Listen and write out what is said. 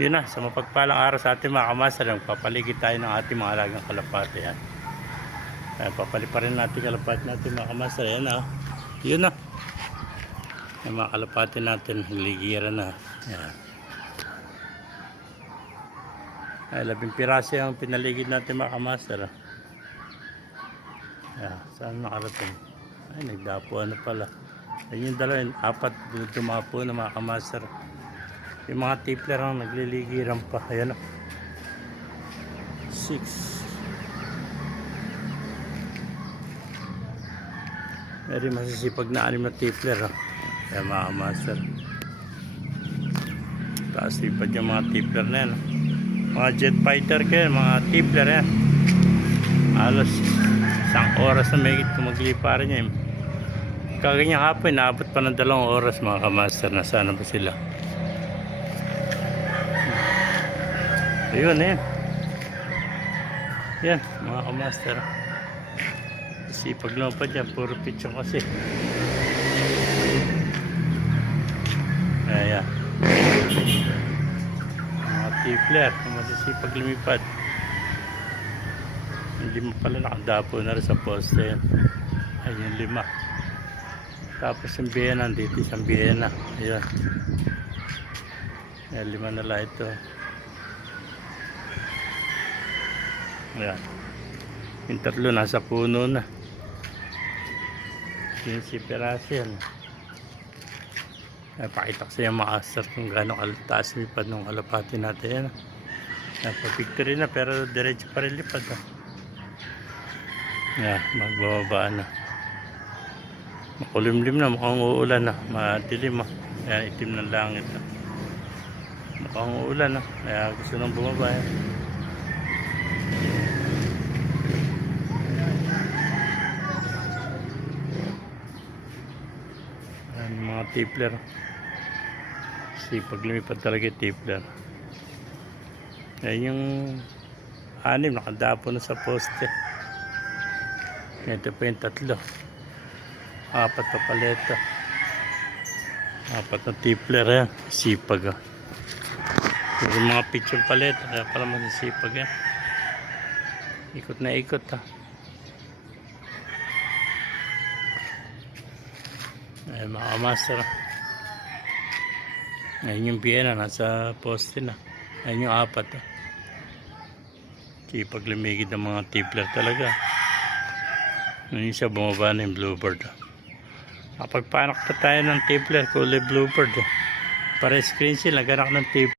Yun na, sa mapagpalang araw sa ating mga kamaster, papaligid tayo ng ating mga alagang kalapate. Yan. Papaliparin natin kalapate natin mga kamaster. Yan na. Yun na. Yung mga kalapate natin, ligiran na. Yan. Ay, 11 piraso yung pinaligid natin mga kamaster. Yan. Saan nakarating? Ay, nagdapo ano pala. Ayun yung dalawa, yung 4 dumapo na mga kamaster. Yung mga tipler ang nagliligiran pa. Ayan o. 6. Very masisipag na 6 na tipler. Ayan mga kamaster. Taas lipad yung mga tipler na yan. Mga jet fighter kayo, mga tipler yan. Halos 1 oras na may maglipa rin yan. Kaganyang hapon, naabot pa ng 2 oras mga kamaster. Nasaan ba sila? Ayun eh. Yan, mga kamaster. Sipag lang pa dyan, puro pitchong kasi. Ayan. Mga tipler, masisipag lumipad. Yung 5 pala nakadapo na rin sa poste yan. Ayun 5. Tapos yung biyena, dito isang biyena. Ayan. Ayan, 5 na lang ito. Ayan. Yung 3 nasa puno na. 15 piraso yan. Pakita ko sa iyo maasar kung gaano kalataas lipad ng kalapati natin. Yan. Pa-victory na pero diretso pa rin lipad. Yan, magbababa na. Makulimlim na, mukhang uulan na. Madilim. Yan, itim ng langit. Mukhang uulan na. Kaya gusto nang bumaba. Yan. Mga tipler, sipag lumipad talaga yung tipler. Ayan yung 6 nakadapo na sa poste. Ito pa yung 3, 4 pa pala ito. 4 na tipler yan, sipag yung mga picture pala ito, kaya pala masisipag yan. Ikot na ikot ay mga master. Ayun yung biyena nasa poste na. Ayun yung 4 sipag lumigid ng mga tipler talaga. Ayun siya, bumaba na yung bluebird. Kapag panak na tayo ng tipler kulay bluebird, para screen seal naganak ng tipler.